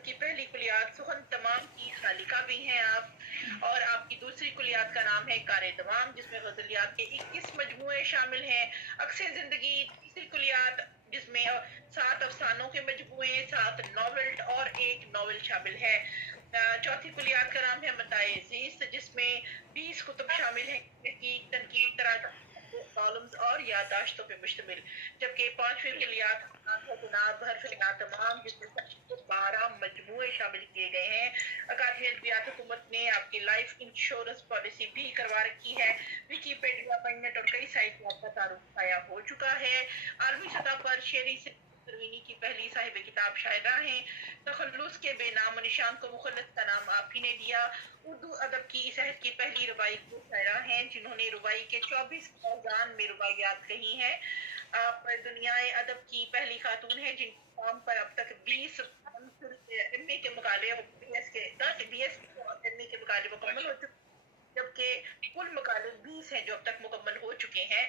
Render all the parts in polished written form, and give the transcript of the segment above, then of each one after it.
अदब की पहली कुलियात सुखन तमाम की खालिका भी हैं आप। और आपकी दूसरी कुलियात का नाम है कार तमाम, जिसमें गजलियात के 21 मजमूए शामिल हैं। अक्सर जिंदगी तीसरी कुलियात, जिसमें 7 अफसानों के मजमूए, 7 नॉवेल और एक नॉवेल शामिल है। चौथी कुलियात का नाम है मताए ज़ीस्त, जिसमें 20 कुतुब शामिल हैं, तहकीक, तनकीद, तराजम, कॉलम्स और याददाश्तों पे मुश्तमिल। जबकि पांचवी कुलियात का नाम है जनाब हरफ तमाम, जिसमें 12 मजमूए शामिल किए गए हैं। अकादमी अदबियात हुकूमत ने आपकी लाइफ इंश्योरेंस पॉलिसी भी करवा रखी है। विकीपीडिया, पॉइंट और कई साइट पर आपका तारुफ पाया हो चुका है। आलमी सतह पर शेरी से सरवीनी की पहली साहिब किताब शायरा हैं। तखल्लुस के बेनाम निशान को मुखल्लस का नाम आप ही ने दिया। उर्दू अदब की इस अहद की पहली रुबाई को शायरा हैं, जिन्होंने रुबाई के 24 औजान में रुबाइयात कही हैं। आप दुनियाए अदब की पहली खातून हैं जिनके नाम पर अब तक 20 एमए के मुकाले बीएस और एमए के मुकाले मुकम्मल हो चुके, जबकि कुल मुकाले 20 हैं जो अब तक मुकम्मल हो चुके हैं।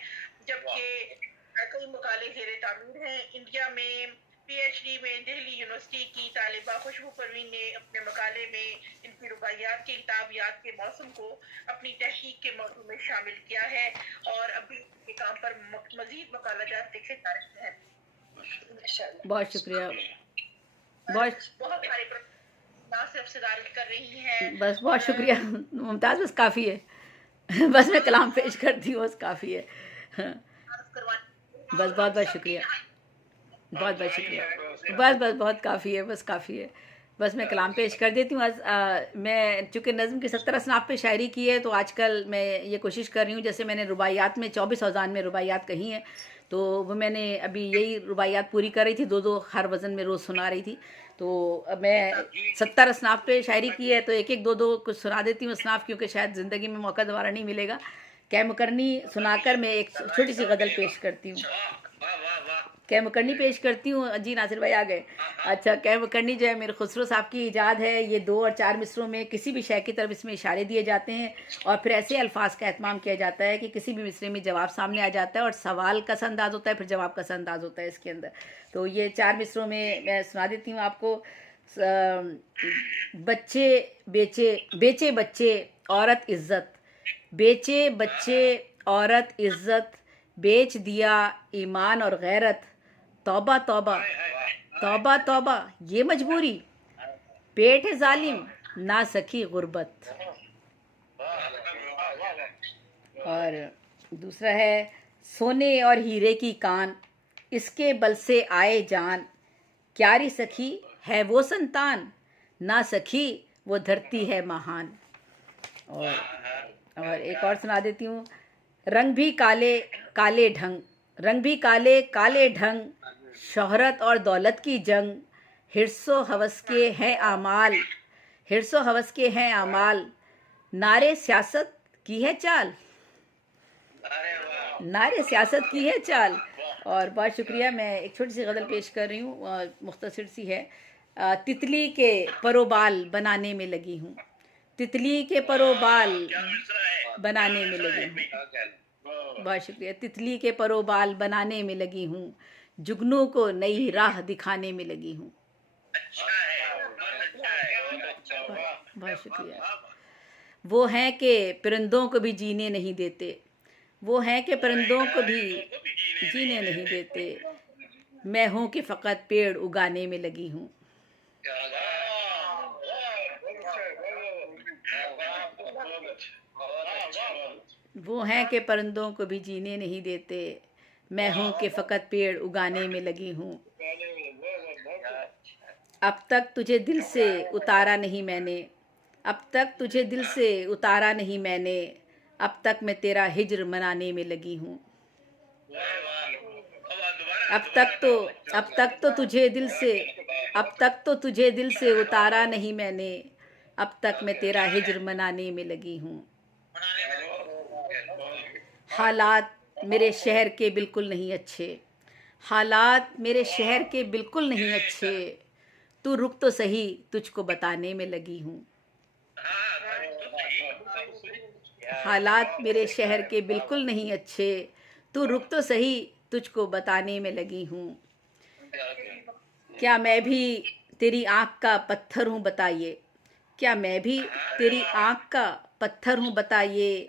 जबकि कई मुकाले ज़ेरे तामीर हैं। इंडिया में पीएचडी में दिल्ली यूनिवर्सिटी की तालिबा खुशबू परवीन ने अपने मकाले में इनकी रुबाइयात की किताबियात के मौसम को अपनी तहकीक के मौजू में शामिल किया है और अभी के काम पर मजीद मकाला जात लिखे जा रहे हैं। बहुत शुक्रिया। बहुत सारे ना सिर्फ सदारत कर रही हैं। बस बहुत शुक्रिया मुमताज़, बस काफ़ी है। बस मैं कलाम पेश करती हूँ, बस काफ़ी है। बस बहुत बहुत शुक्रिया, बहुत बहुत शुक्रिया। बस बहुत काफ़ी है, बस काफ़ी है। बस मैं कलाम पेश कर देती हूँ। मैं चूँकि नज़्म की 70 असनाफ पे शायरी की है, तो आजकल मैं ये कोशिश कर रही हूँ, जैसे मैंने रुबाइयात में 24 औज़ान में रुबाइयात कही हैं, तो वो मैंने अभी यही रुबाइयात पूरी कर रही थी, 2-2 हर वज़न में रोज़ सुना रही थी। तो अब मैं 70 असनाफ पे शायरी की है, तो एक 2-2 कुछ सुना देती हूँ असनाफ, क्योंकि शायद ज़िंदगी में मौका दोबारा नहीं मिलेगा। कै मुकरनी सुनाकर मैं एक छोटी सी गज़ल पेश करती हूँ। कै मुकरनी पेश करती हूँ। जी नासिर भाई आ गए। अच्छा, कै मुकरनी जो है मेरे खुसरो साहब की ईजाद है। ये 2 और 4 मिसरों में किसी भी शय की तरफ इसमें इशारे दिए जाते हैं और फिर ऐसे अल्फाज का एहतमाम किया जाता है कि किसी भी मिसरे में जवाब सामने आ जाता है और सवाल का सा अंदाज़ होता है, फिर जवाब का सा अंदाज़ होता है इसके अंदर। तो ये 4 मिसरों में मैं सुना देती हूँ आपको। बच्चे बेचे बच्चे औरत इज़्ज़त, बेचे बच्चे औरत इज़्ज़त, बेच दिया ईमान और गैरत। तौबा तौबा तौबा तौबा ये मजबूरी, पेट है जालिम ना सकी गुर्बत। और दूसरा है सोने और हीरे की कान, इसके बल से आए जान। क्यारी सखी है वो संतान, ना सखी वो धरती है महान। और एक और सुना देती हूँ। रंग भी काले काले ढंग, रंग भी काले काले ढंग, शोहरत और दौलत की जंग। हिर्सो हवस के हैं आमाल, हिर्सो हवस के हैं आमाल। नारे सियासत की है चाल, नारे सियासत की है चाल। और बहुत शुक्रिया। मैं एक छोटी सी गज़ल पेश कर रही हूँ, मुख्तसर सी है। तितली के परोबाल बनाने में लगी हूँ, तितली के परोबाल बनाने में लगी हूँ। बहुत शुक्रिया। तितली के परोबाल बनाने में लगी हूँ, जुगनू को नई राह दिखाने में लगी हूँ। बहुत शुक्रिया। वो हैं कि परिंदों को भी जीने नहीं देते, वो हैं कि परिंदों को भी जीने नहीं देते। मैं हूँ कि फ़कत पेड़ उगाने में लगी हूँ। वो हैं कि परिंदों को भी जीने नहीं देते, मैं हूँ कि फ़कत पेड़ उगाने में लगी हूँ। अब तक तुझे दिल से उतारा नहीं मैंने, अब तक तुझे दिल से उतारा नहीं मैंने। अब तक मैं तेरा हिज्र मनाने में लगी हूँ। अब तक तो तुझे दिल से, अब तक तो तुझे दिल से उतारा नहीं मैंने। अब तक मैं तेरा हिज्र मनाने में लगी हूँ। हालात मेरे शहर के बिल्कुल नहीं अच्छे, हालात मेरे शहर के बिल्कुल नहीं अच्छे। तू रुक तो सही तुझको बताने में लगी हूँ। हालात मेरे शहर के बिल्कुल नहीं अच्छे, तू रुक तो सही तुझको बताने में लगी हूँ। क्या मैं भी तेरी आँख का पत्थर हूँ बताइए, क्या मैं भी तेरी आँख का पत्थर हूँ बताइए,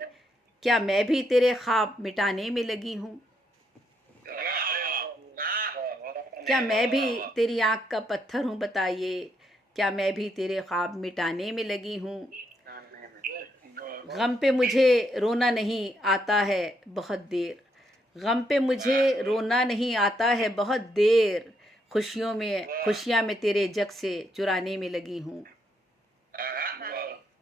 क्या मैं भी तेरे ख्वाब मिटाने में लगी हूँ। क्या मैं भी तेरी आँख का पत्थर हूँ बताइए, क्या मैं भी तेरे ख्वाब मिटाने में लगी हूँ। गम पे मुझे रोना नहीं आता है बहुत देर, गम पे मुझे रोना नहीं आता है बहुत देर, खुशियाँ में तेरे जग से चुराने में लगी हूँ।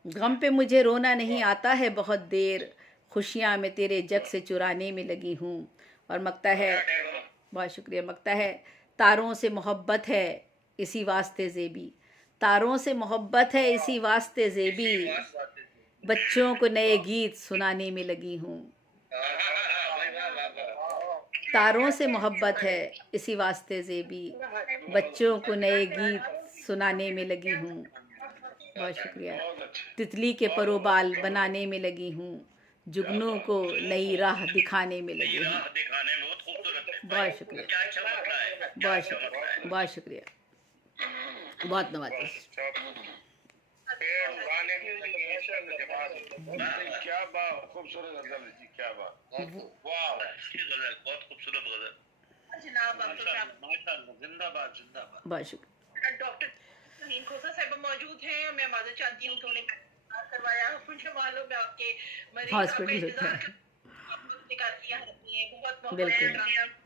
गम पे मुझे रोना नहीं आता है बहुत देर, खुशियाँ में तेरे जग से चुराने में लगी हूँ। और मकता है, बहुत शुक्रिया, मकता है, तारों से मोहब्बत है इसी वास्ते ज़ेबी, तारों से मोहब्बत है इसी वास्ते ज़ेबी, बच्चों को नए गीत सुनाने में लगी हूँ। तारों से मोहब्बत है इसी वास्ते ज़ेबी, बच्चों को नए गीत सुनाने में लगी हूँ। बहुत शुक्रिया। तितली के परोबाल बनाने में लगी हूँ, जुगनू को नई राह दिखाने में लगी हूँ। बहुत शुक्रिया, बहुत शुक्रिया, बहुत शुक्रिया, बहुत नवाज़। क्या बात, खूबसूरत गजल जी, क्या बात, वाह, बहुत खूबसूरत गजल जनाब। माशाअल्लाह, जिंदाबाद जिंदाबाद। बहुत शुक्रिया। डॉक्टर नहीन खोसा साहिबा मौजूद हैं, मैं माजरत चाहती हूँ कि उन्हें करवाया, मुझे मालूम है आपके मरीज आपका हॉस्पिटल इंतजार होता है। निकाल दिया है, बहुत बिल्कुल।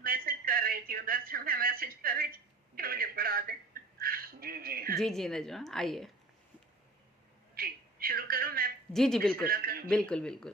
मैसेज कर रही थी उधर से, मैं मैसेज कर रही थी कि मुझे पढ़ा दें। जी जी जी जी नजमा आइए। जी शुरू करूँ मैं? जी जी बिल्कुल बिल्कुल बिल्कुल।